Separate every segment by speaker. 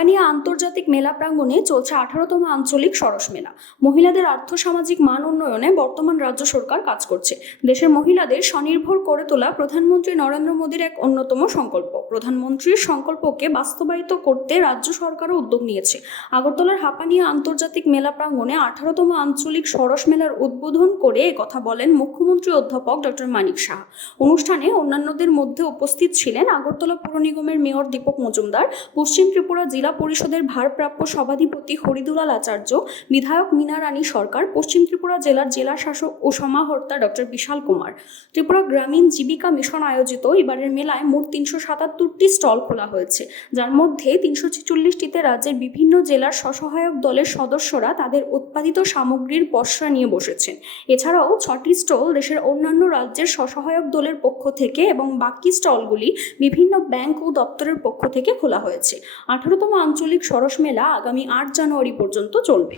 Speaker 1: হাপানিয়া আন্তর্জাতিক মেলা প্রাঙ্গণে চলছে আঠারোতম আঞ্চলিক সরস মেলা। মহিলাদের আর্থসামাজিক মান উন্নয়নে বর্তমান রাজ্য সরকার কাজ করছে। দেশের মহিলাদের স্বনির্ভর করে তোলা প্রধানমন্ত্রী নরেন্দ্র মোদীর এক অন্যতম সংকল্প। প্রধানমন্ত্রীর সংকল্পকে বাস্তবায়িত করতে রাজ্য সরকারও উদ্যোগ নিয়েছে। আগরতলার হাপানিয়া আন্তর্জাতিক মেলা প্রাঙ্গণে আঠারোতম আঞ্চলিক সরস মেলার উদ্বোধন করে কথা বলেন মুখ্যমন্ত্রী অধ্যাপক ডক্টর মানিক সাহা। অনুষ্ঠানে অন্যান্যদের মধ্যে উপস্থিত ছিলেন আগরতলা পৌর নিগমের মেয়র দীপক মজুমদার, পশ্চিম ত্রিপুরা জেলা পরিষদের ভারপ্রাপ্য সভাধিপতি হরিদুলাল আচার্য, বিধায়ক মীনা রানী সরকার, পশ্চিম ত্রিপুরা জেলার জেলা শাসক ও সমাহর্তা ডক্টর বিশাল কুমার। ত্রিপুরা গ্রামীণ জীবিকা মিশন আয়োজিত এবারের মেলায় মোট তিনশো সাতাত্তরটি স্টল খোলা হয়েছে। যার মধ্যে তিনশো ছেচল্লিশটিতে রাজ্যের বিভিন্ন জেলার স্বসহায়ক দলের সদস্যরা তাদের উৎপাদিত সামগ্রীর পসরা নিয়ে বসেছেন। এছাড়াও ছটি স্টল দেশের অন্যান্য রাজ্যের স্বসহায়ক দলের পক্ষ থেকে এবং বাকি স্টলগুলি বিভিন্ন ব্যাংক ও দপ্তরের পক্ষ থেকে খোলা হয়েছে। আঠারোতম আঞ্চলিক সরস মেলা আগামী আট জানুয়ারি পর্যন্ত চলবে।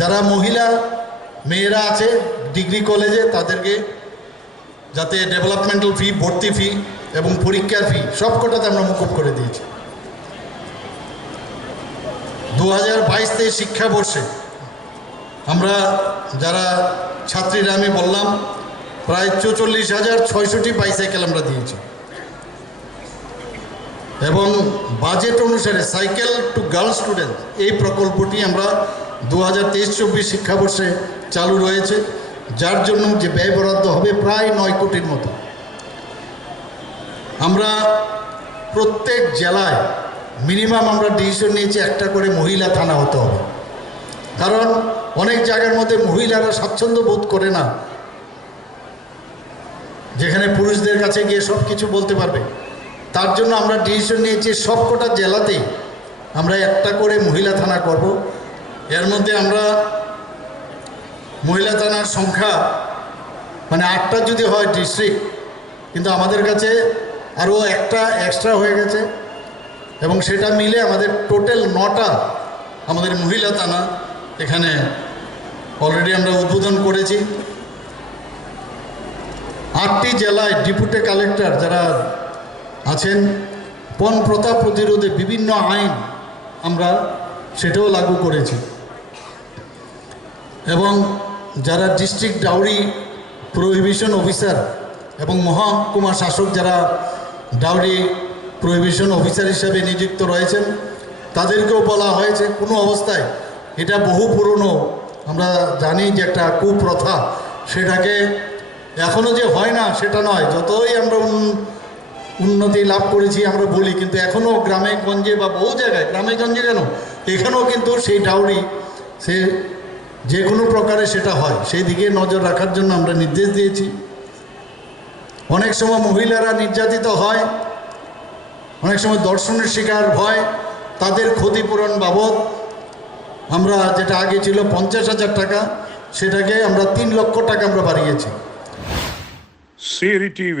Speaker 2: যারা মহিলা, মেয়েরা আছে, ডিগ্রি কলেজে তাদেরকে যাতে ডেভেলপমেন্টাল ফি, ভর্তি ফি এবং পরীক্ষার ফি সব কটাতে আমরা মুকুব করে দিয়েছি। দু হাজার বাইশ থেকে শিক্ষাবর্ষে আমরা যারা ছাত্রীরা, আমি বললাম, প্রায় চৌচল্লিশ হাজার ছয়ষট্টি বাইসাইকেল আমরা দিয়েছি। এবং বাজেট অনুসারে সাইকেল টু গার্ল স্টুডেন্ট, এই প্রকল্পটি আমরা দু হাজার তেইশ চব্বিশ শিক্ষাবর্ষে চালু রয়েছে, যার জন্য যে ব্যয় বরাদ্দ হবে প্রায় নয় কোটির মতো। আমরা প্রত্যেক জেলায় মিনিমাম আমরা ডিসিশন নিয়েছি একটা করে মহিলা থানা হতে হবে। কারণ অনেক জায়গার মধ্যে মহিলারা স্বাচ্ছন্দ্য বোধ করে না। যেখানে পুরুষদের কাছে গিয়ে সব কিছু বলতে পারবে। তার জন্য আমরা ডিসিশন নিয়েছি সবকটা জেলাতেই আমরা একটা করে মহিলা থানা করব। এর মধ্যে আমরা মহিলা থানার সংখ্যা মানে আটটা যদি হয় ডিস্ট্রিক্ট কিন্তু আমাদের কাছে আরও একটা এক্সট্রা হয়ে গেছে এবং সেটা মিলে আমাদের টোটাল নটা আমাদের মহিলা থানা এখানে অলরেডি আমরা উদ্বোধন করেছি। আটটি জেলায় ডিপুটি কালেক্টর যারা আছেন। পণ প্রথা প্রতিরোধে বিভিন্ন আইন আমরা সেটাও লাগু করেছি। এবং যারা ডিস্ট্রিক্ট ডাউরি প্রহিবিশন অফিসার এবং মহকুমা শাসক যারা ডাউরি প্রহিবিশন অফিসার হিসাবে নিযুক্ত রয়েছেন, তাদেরকেও বলা হয়েছে কোনো অবস্থায় এটা বহু পুরনো। আমরা জানি যে একটা কুপ্রথা, সেটাকে এখনও যে হয় না, সেটা নয়। যতই আমরা উন্নতি লাভ করেছি আমরা বলি কিন্তু এখনও গ্রামে গঞ্জে বা বহু জায়গায় গ্রামে গঞ্জে কেন? এখানেও কিন্তু সেই ডাউরি সে যে কোনো প্রকারে সেটা হয়। সেই দিকে নজর রাখার জন্য আমরা নির্দেশ দিয়েছি। অনেক সময় মহিলারা নির্যাতিত হয় অনেক সময় দর্শনের শিকার হয়। তাদের ক্ষতিপূরণ বাবদ আমরা যেটা আগে ছিল পঞ্চাশ হাজার টাকা সেটাকে আমরা তিন লক্ষ টাকা আমরা বাড়িয়েছি।
Speaker 3: Siri TV,